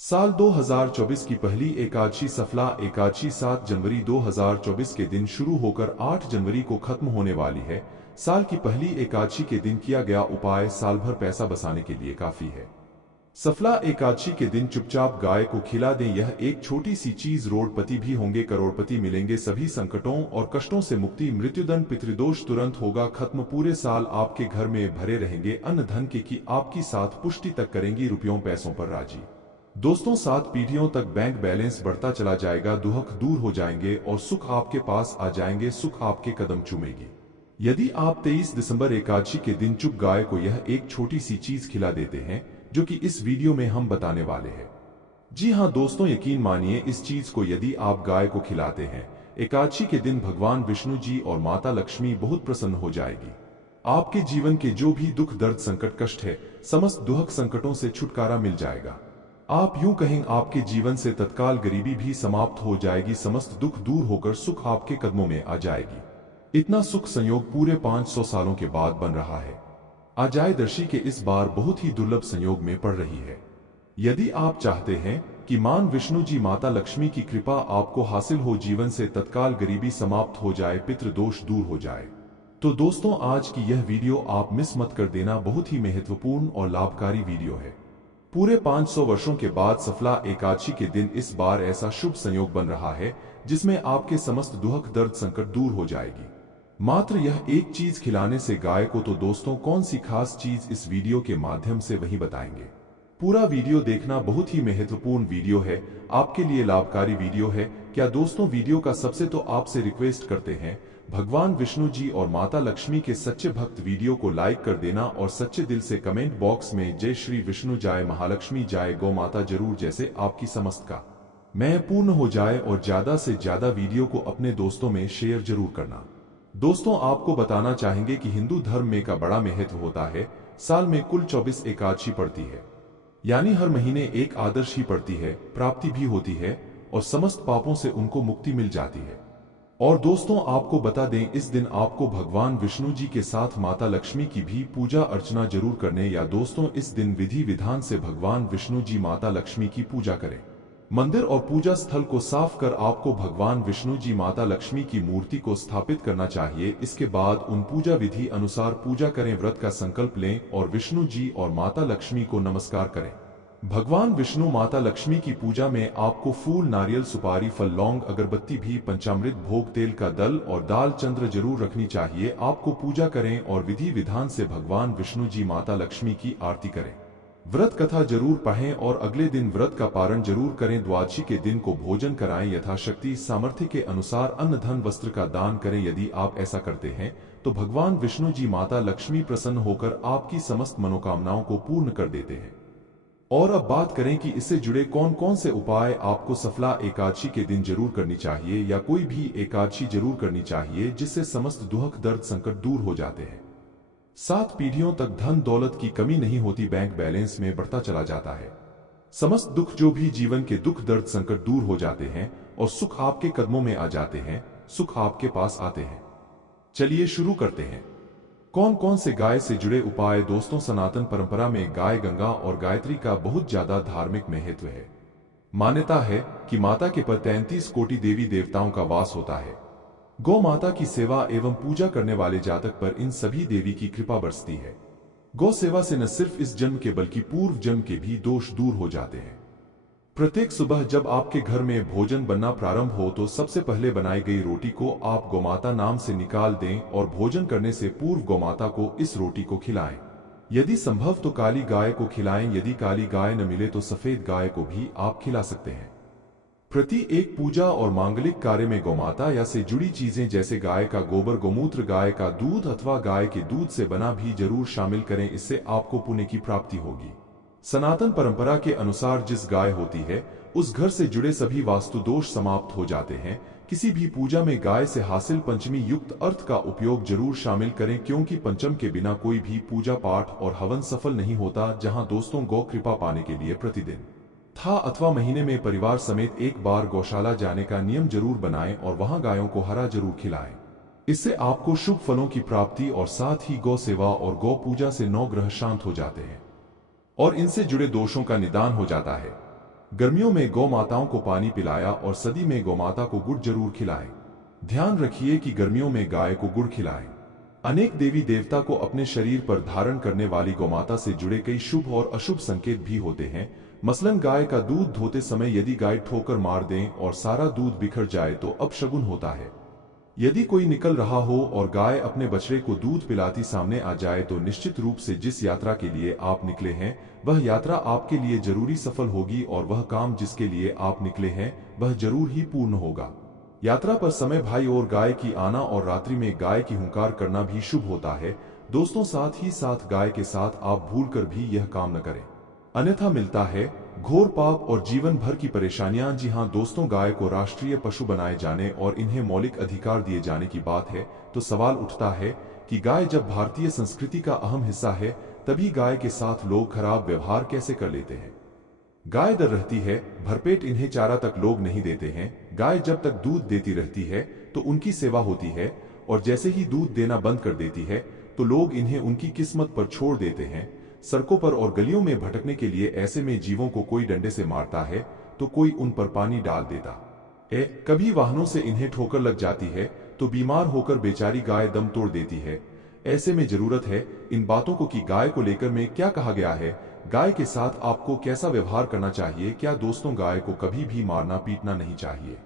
साल 2024 की पहली एकादशी सफला एकादशी 7 जनवरी 2024 के दिन शुरू होकर 8 जनवरी को खत्म होने वाली है। साल की पहली एकादशी के दिन किया गया उपाय साल भर पैसा बचाने के लिए काफी है। सफला एकादशी के दिन चुपचाप गाय को खिला दें। यह एक छोटी सी चीज, रोडपति भी होंगे, करोड़पति मिलेंगे, सभी संकटों और कष्टों से मुक्ति, मृत्युदंड पितृदोष तुरंत होगा खत्म, पूरे साल आपके घर में भरे रहेंगे अन्न धन के की आपकी साथ पुष्टि तक करेंगी, रुपयों पैसों पर राजी। दोस्तों, 7 पीढ़ियों तक बैंक बैलेंस बढ़ता चला जाएगा, दुख दूर हो जाएंगे और सुख आपके पास आ जाएंगे, सुख आपके कदम चूमेगी। यदि आप 23 दिसंबर एकादशी के दिन चुप गाय को यह एक छोटी सी चीज खिला देते हैं जो कि इस वीडियो में हम बताने वाले हैं। जी हां दोस्तों, यकीन मानिए, इस चीज को यदि आप गाय को खिलाते हैं एकादशी के दिन, भगवान विष्णु जी और माता लक्ष्मी बहुत प्रसन्न हो जाएगी। आपके जीवन के जो भी दुख दर्द संकट कष्ट है, समस्त दुख संकटों से छुटकारा मिल जाएगा। आप यूं कहें, आपके जीवन से तत्काल गरीबी भी समाप्त हो जाएगी, समस्त दुख दूर होकर सुख आपके कदमों में आ जाएगी। इतना सुख संयोग पूरे 500 सालों के बाद बन रहा है। अजायदर्शी के इस बार बहुत ही दुर्लभ संयोग में पड़ रही है। यदि आप चाहते हैं कि मान विष्णु जी माता लक्ष्मी की कृपा आपको हासिल हो, जीवन से तत्काल गरीबी समाप्त हो जाए, पितृदोष दूर हो जाए, तो दोस्तों आज की यह वीडियो आप मिस मत कर देना। बहुत ही महत्वपूर्ण और लाभकारी वीडियो है। पूरे 500 वर्षों के बाद सफला एकादशी के दिन इस बार ऐसा शुभ संयोग बन रहा है जिसमें आपके समस्त दुख दर्द संकट दूर हो जाएगी, मात्र यह एक चीज खिलाने से गाय को। तो दोस्तों, कौन सी खास चीज, इस वीडियो के माध्यम से वही बताएंगे। पूरा वीडियो देखना, बहुत ही महत्वपूर्ण वीडियो है, आपके लिए लाभकारी वीडियो है। क्या दोस्तों, वीडियो का सबसे तो आपसे रिक्वेस्ट करते हैं, भगवान विष्णु जी और माता लक्ष्मी के सच्चे भक्त वीडियो को लाइक कर देना और सच्चे दिल से कमेंट बॉक्स में जय श्री विष्णु, जय महालक्ष्मी, जय गौ माता जरूर, जैसे आपकी समस्त का मैं पूर्ण हो जाए। और ज्यादा से ज्यादा वीडियो को अपने दोस्तों में शेयर जरूर करना। दोस्तों, आपको बताना चाहेंगे कि हिंदू धर्म में का बड़ा महत्व होता है। साल में कुल 24 एकादशी पड़ती है, यानी हर महीने एक आदर्श ही पड़ती है, प्राप्ति भी होती है और समस्त पापों से उनको मुक्ति मिल जाती है। और दोस्तों, आपको बता दें, इस दिन आपको भगवान विष्णु जी के साथ माता लक्ष्मी की भी पूजा अर्चना जरूर करने, या दोस्तों इस दिन विधि विधान से भगवान विष्णु जी माता लक्ष्मी की पूजा करें। मंदिर और पूजा स्थल को साफ कर आपको भगवान विष्णु जी माता लक्ष्मी की मूर्ति को स्थापित करना चाहिए। इसके बाद उन पूजा विधि अनुसार पूजा करें, व्रत का संकल्प लें और विष्णु जी और माता लक्ष्मी को नमस्कार करें। भगवान विष्णु माता लक्ष्मी की पूजा में आपको फूल, नारियल, सुपारी, फल, लौंग, अगरबत्ती भी, पंचामृत भोग, तेल का दल और दाल चंद्र जरूर रखनी चाहिए। आपको पूजा करें और विधि विधान से भगवान विष्णु जी माता लक्ष्मी की आरती करें। व्रत कथा जरूर पढ़ें और अगले दिन व्रत का पारण जरूर करें। द्वादशी के दिन को भोजन कराएं, यथाशक्ति सामर्थ्य के अनुसार अन्न धन वस्त्र का दान करें। यदि आप ऐसा करते हैं तो भगवान विष्णु जी माता लक्ष्मी प्रसन्न होकर आपकी समस्त मनोकामनाओं को पूर्ण कर देते हैं। और अब बात करें कि इससे जुड़े कौन कौन से उपाय आपको सफला एकादशी के दिन जरूर करनी चाहिए, या कोई भी एकादशी जरूर करनी चाहिए जिससे समस्त दुख दर्द संकट दूर हो जाते हैं। 7 पीढ़ियों तक धन दौलत की कमी नहीं होती, बैंक बैलेंस में बढ़ता चला जाता है, समस्त दुख जो भी जीवन के दुख दर्द संकट दूर हो जाते हैं और सुख आपके कदमों में आ जाते हैं, सुख आपके पास आते हैं। चलिए शुरू करते हैं। कौन कौन से गाय से जुड़े उपाय। दोस्तों, सनातन परंपरा में गाय, गंगा और गायत्री का बहुत ज्यादा धार्मिक महत्व है। मान्यता है कि माता के पर 33 कोटि देवी देवताओं का वास होता है। गौ माता की सेवा एवं पूजा करने वाले जातक पर इन सभी देवी की कृपा बरसती है। गौ सेवा से न सिर्फ इस जन्म के बल्कि पूर्व जन्म के भी दोष दूर हो जाते हैं। प्रत्येक सुबह जब आपके घर में भोजन बनना प्रारंभ हो तो सबसे पहले बनाई गई रोटी को आप गौमाता नाम से निकाल दें और भोजन करने से पूर्व गौमाता को इस रोटी को खिलाएं। यदि संभव तो काली गाय को खिलाएं, यदि काली गाय न मिले तो सफेद गाय को भी आप खिला सकते हैं। प्रति एक पूजा और मांगलिक कार्य में गौमाता या से जुड़ी चीजें जैसे गाय का गोबर, गोमूत्र, गाय का दूध अथवा गाय के दूध से बना भी जरूर शामिल करें, इससे आपको पुण्य की प्राप्ति होगी। सनातन परंपरा के अनुसार जिस गाय होती है उस घर से जुड़े सभी वास्तु दोष समाप्त हो जाते हैं। किसी भी पूजा में गाय से हासिल पंचमी युक्त अर्थ का उपयोग जरूर शामिल करें, क्योंकि पंचम के बिना कोई भी पूजा पाठ और हवन सफल नहीं होता। जहां दोस्तों, गौ कृपा पाने के लिए प्रतिदिन था अथवा महीने में परिवार समेत एक बार गौशाला जाने का नियम जरूर बनाएं और वहां गायों को हरा जरूर खिलाएं। इससे आपको शुभ फलों की प्राप्ति और साथ ही गौ सेवा और गौ पूजा से 9 ग्रह शांत हो जाते हैं और इनसे जुड़े दोषों का निदान हो जाता है। गर्मियों में गौ माताओं को पानी पिलाया और सर्दी में गौ माता को गुड़ जरूर खिलाएं। ध्यान रखिए कि गर्मियों में गाय को गुड़ खिलाएं। अनेक देवी देवता को अपने शरीर पर धारण करने वाली गौमाता से जुड़े कई शुभ और अशुभ संकेत भी होते हैं। मसलन गाय का दूध धोते समय यदि गाय ठोकर मार दें और सारा दूध बिखर जाए तो अपशगुन होता है। यदि कोई निकल रहा हो और गाय अपने बछड़े को दूध पिलाती सामने आ जाए तो निश्चित रूप से जिस यात्रा के लिए आप निकले हैं वह यात्रा आपके लिए जरूरी सफल होगी और वह काम जिसके लिए आप निकले हैं वह जरूर ही पूर्ण होगा। यात्रा पर समय भाई और गाय की आना और रात्रि में गाय की हुंकार करना भी शुभ होता है। दोस्तों, साथ ही साथ गाय के साथ आप भूलकर भी यह काम न करें, अन्यथा मिलता है घोर पाप और जीवन भर की परेशानियां। जी हां दोस्तों, गाय को राष्ट्रीय पशु बनाए जाने और इन्हें मौलिक अधिकार दिए जाने की बात है तो सवाल उठता है कि गाय जब भारतीय संस्कृति का अहम हिस्सा है तभी गाय के साथ लोग खराब व्यवहार कैसे कर लेते हैं। गाय डर रहती है, भरपेट इन्हें चारा तक लोग नहीं देते हैं। गाय जब तक दूध देती रहती है तो उनकी सेवा होती है और जैसे ही दूध देना बंद कर देती है तो लोग इन्हें उनकी किस्मत पर छोड़ देते हैं, सड़कों पर और गलियों में भटकने के लिए। ऐसे में जीवों को कोई डंडे से मारता है तो कोई उन पर पानी डाल देता है, कभी वाहनों से इन्हें ठोकर लग जाती है तो बीमार होकर बेचारी गाय दम तोड़ देती है। ऐसे में जरूरत है इन बातों को कि गाय को लेकर में क्या कहा गया है, गाय के साथ आपको कैसा व्यवहार करना चाहिए। क्या दोस्तों, गाय को कभी भी मारना पीटना नहीं चाहिए।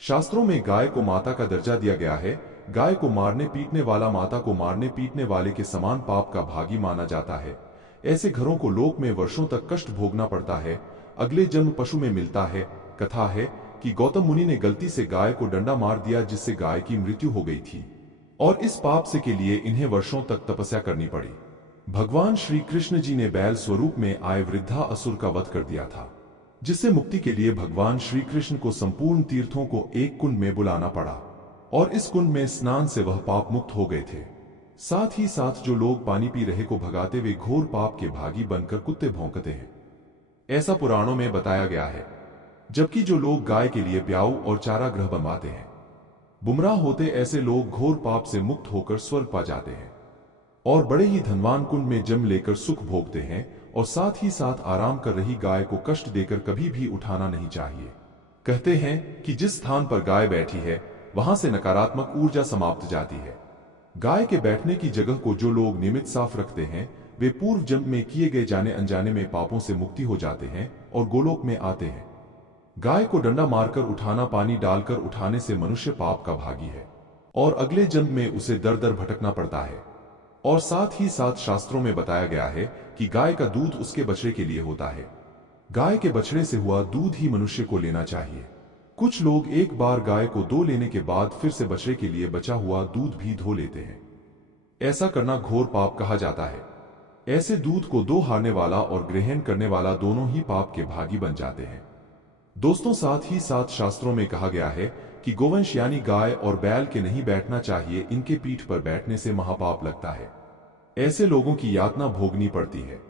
शास्त्रों में गाय को माता का दर्जा दिया गया है। गाय को मारने पीटने वाला माता को मारने पीटने वाले के समान पाप का भागी माना जाता है। ऐसे घरों को लोक में वर्षों तक कष्ट भोगना पड़ता है, अगले जन्म पशु में मिलता है। कथा है कि गौतम मुनि ने गलती से गाय को डंडा मार दिया जिससे गाय की मृत्यु हो गई थी और इस पाप से के लिए इन्हें वर्षों तक तपस्या करनी पड़ी। भगवान श्री कृष्ण जी ने बैल स्वरूप में आए वृद्धा असुर का वध कर दिया था, जिससे मुक्ति के लिए भगवान श्री कृष्ण को संपूर्ण तीर्थों को एक कुंड में बुलाना पड़ा और इस कुंड में स्नान से वह पाप मुक्त हो गए थे। साथ ही साथ जो लोग पानी पी रहे को भगाते वे घोर पाप के भागी बनकर कुत्ते भौंकते हैं, ऐसा पुराणों में बताया गया है। जबकि जो लोग गाय के लिए प्याऊ और चारागृह बनवाते हैं, गुमराह होते, ऐसे लोग घोर पाप से मुक्त होकर स्वर्ग पा जाते हैं और बड़े ही धनवान कुंड में जन्म लेकर सुख भोगते हैं। और साथ ही साथ आराम कर रही गाय को कष्ट देकर कभी भी उठाना नहीं चाहिए। कहते हैं कि जिस स्थान पर गाय बैठी है वहां से नकारात्मक ऊर्जा समाप्त जाती है। गाय के बैठने की जगह को जो लोग नियमित साफ रखते हैं वे पूर्व जन्म में किए गए जाने अनजाने में पापों से मुक्ति हो जाते हैं और गोलोक में आते हैं। गाय को डंडा मारकर उठाना, पानी डालकर उठाने से मनुष्य पाप का भागी है और अगले जन्म में उसे दर दर भटकना पड़ता है। और साथ ही साथ शास्त्रों में बताया गया है कि गाय का दूध उसके बछड़े के लिए होता है। गाय के बछड़े से हुआ दूध ही मनुष्य को लेना चाहिए। कुछ लोग एक बार गाय को धो लेने के बाद फिर से बछड़े के लिए बचा हुआ दूध भी धो लेते हैं। ऐसा करना घोर पाप कहा जाता है। ऐसे दूध को दो हारने वाला और ग्रहण करने वाला दोनों ही पाप के भागी बन जाते हैं। दोस्तों, साथ ही साथ शास्त्रों में कहा गया है कि गोवंश यानी गाय और बैल के नहीं बैठना चाहिए, इनके पीठ पर बैठने से महापाप लगता है। ऐसे लोगों की यातना भोगनी पड़ती है।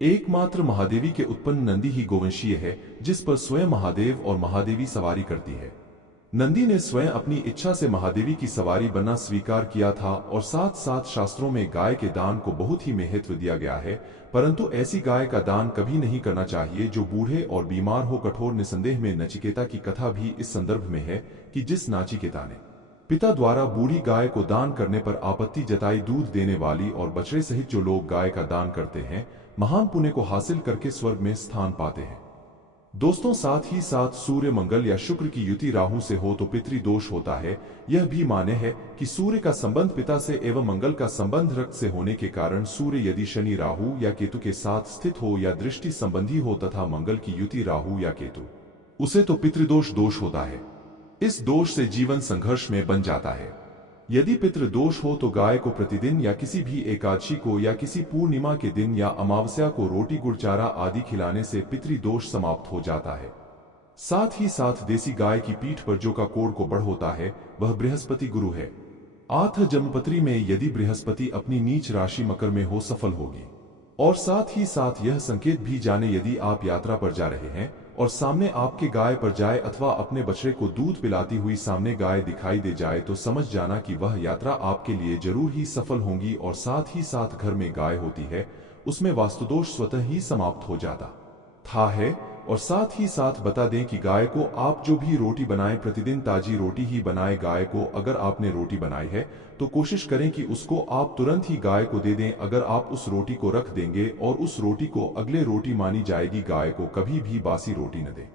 एकमात्र महादेवी के उत्पन्न नंदी ही गोवंशीय है, जिस पर स्वयं महादेव और महादेवी सवारी करती है। नंदी ने स्वयं अपनी इच्छा से महादेवी की सवारी बनना स्वीकार किया था और साथ साथ शास्त्रों में गाय के दान को बहुत ही महत्व दिया गया है। परंतु ऐसी गाय का दान कभी नहीं करना चाहिए जो बूढ़े और बीमार हो। कठोर निसंदेह में नचिकेता की कथा भी इस संदर्भ में है कि जिस नाचिकेता ने पिता द्वारा बूढ़ी गाय को दान करने पर आपत्ति जताई, दूध देने वाली और बछड़े सहित जो लोग गाय का दान करते हैं महान पुण्य को हासिल करके स्वर्ग में स्थान पाते हैं। दोस्तों, साथ ही साथ सूर्य, मंगल या शुक्र की युति राहु से हो तो पितृदोष होता है। यह भी मान्य है कि सूर्य का संबंध पिता से एवं मंगल का संबंध रक्त से होने के कारण सूर्य यदि शनि, राहु या केतु के साथ स्थित हो या दृष्टि संबंधी हो तथा मंगल की युति राहु या केतु, उसे तो पितृदोष दोष होता है। इस दोष से जीवन संघर्ष में बन जाता है। यदि पितृदोष हो तो गाय को प्रतिदिन या किसी भी एकादशी को या किसी पूर्णिमा के दिन या अमावस्या को रोटी, गुड़, चारा आदि खिलाने से पितृदोष समाप्त हो जाता है। साथ ही साथ देसी गाय की पीठ पर जो का कोड़ को बढ़ होता है वह बृहस्पति गुरु है। आठ जन्मपत्री में यदि बृहस्पति अपनी नीच राशि मकर में हो सफल होगी। और साथ ही साथ यह संकेत भी जाने यदि आप यात्रा पर जा रहे हैं और सामने आपके गाय पर जाए अथवा अपने बछड़े को दूध पिलाती हुई सामने गाय दिखाई दे जाए तो समझ जाना कि वह यात्रा आपके लिए जरूर ही सफल होगी। और साथ ही साथ घर में गाय होती है उसमें वास्तुदोष स्वतः ही समाप्त हो जाता था है। और साथ ही साथ बता दें कि गाय को आप जो भी रोटी बनाएं प्रतिदिन ताजी रोटी ही बनाएं। गाय को अगर आपने रोटी बनाई है तो कोशिश करें कि उसको आप तुरंत ही गाय को दे दें। अगर आप उस रोटी को रख देंगे और उस रोटी को अगले रोटी मानी जाएगी। गाय को कभी भी बासी रोटी न दें,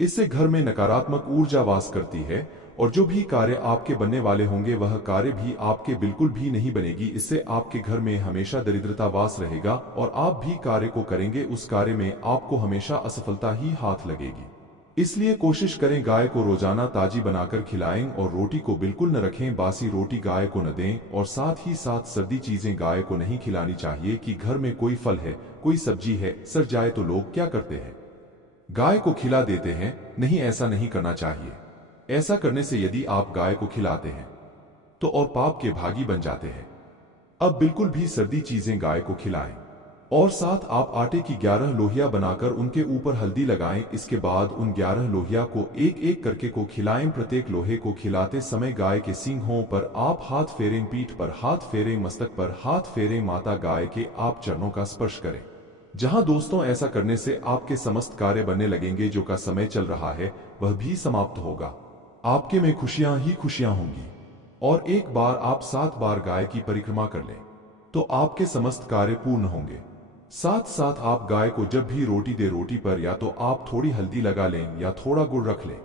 इससे घर में नकारात्मक ऊर्जा वास करती है और जो भी कार्य आपके बनने वाले होंगे वह कार्य भी आपके बिल्कुल भी नहीं बनेगी। इससे आपके घर में हमेशा दरिद्रता वास रहेगा और आप भी कार्य को करेंगे उस कार्य में आपको हमेशा असफलता ही हाथ लगेगी। इसलिए कोशिश करें गाय को रोजाना ताजी बनाकर खिलाएं और रोटी को बिल्कुल न रखें, बासी रोटी गाय को न दें। और साथ ही साथ सर्दी चीजें गाय को नहीं खिलानी चाहिए कि घर में कोई फल है, कोई सब्जी है, सड़ जाए तो लोग क्या करते हैं, गाय को खिला देते हैं। नहीं, ऐसा नहीं करना चाहिए। ऐसा करने से यदि आप गाय को खिलाते हैं तो और पाप के भागी बन जाते हैं। अब बिल्कुल भी सर्दी चीजें गाय को खिलाएं और साथ आप आटे की 11 लोहिया बनाकर उनके ऊपर हल्दी लगाएं। इसके बाद उन 11 लोहिया को एक एक करके को खिलाएं। प्रत्येक लोहे को खिलाते समय गाय के सींगों पर आप हाथ फेरें, पीठ पर हाथ फेरें, मस्तक पर हाथ फेरें, माता गाय के आप चरणों का स्पर्श करें। जहां दोस्तों ऐसा करने से आपके समस्त कार्य बनने लगेंगे। जो का समय चल रहा है वह भी समाप्त होगा, आपके में खुशियां ही खुशियां होंगी। और एक बार आप 7 बार गाय की परिक्रमा कर लें तो आपके समस्त कार्य पूर्ण होंगे। साथ साथ आप गाय को जब भी रोटी दे, रोटी पर या तो आप थोड़ी हल्दी लगा लें या थोड़ा गुड़ रख लें।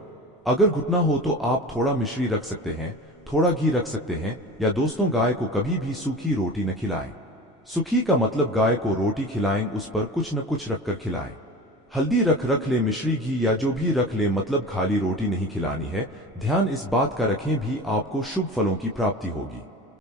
अगर घुटना हो तो आप थोड़ा मिश्री रख सकते हैं, थोड़ा घी रख सकते हैं। या दोस्तों गाय को कभी भी सूखी रोटी न खिलाएं। सूखी का मतलब गाय को रोटी खिलाएं उस पर कुछ न कुछ रखकर खिलाएं। हल्दी रख ले, मिश्री घी या जो भी रख ले, मतलब खाली रोटी नहीं खिलानी है। ध्यान इस बात का रखें भी आपको शुभ फलों की प्राप्ति होगी।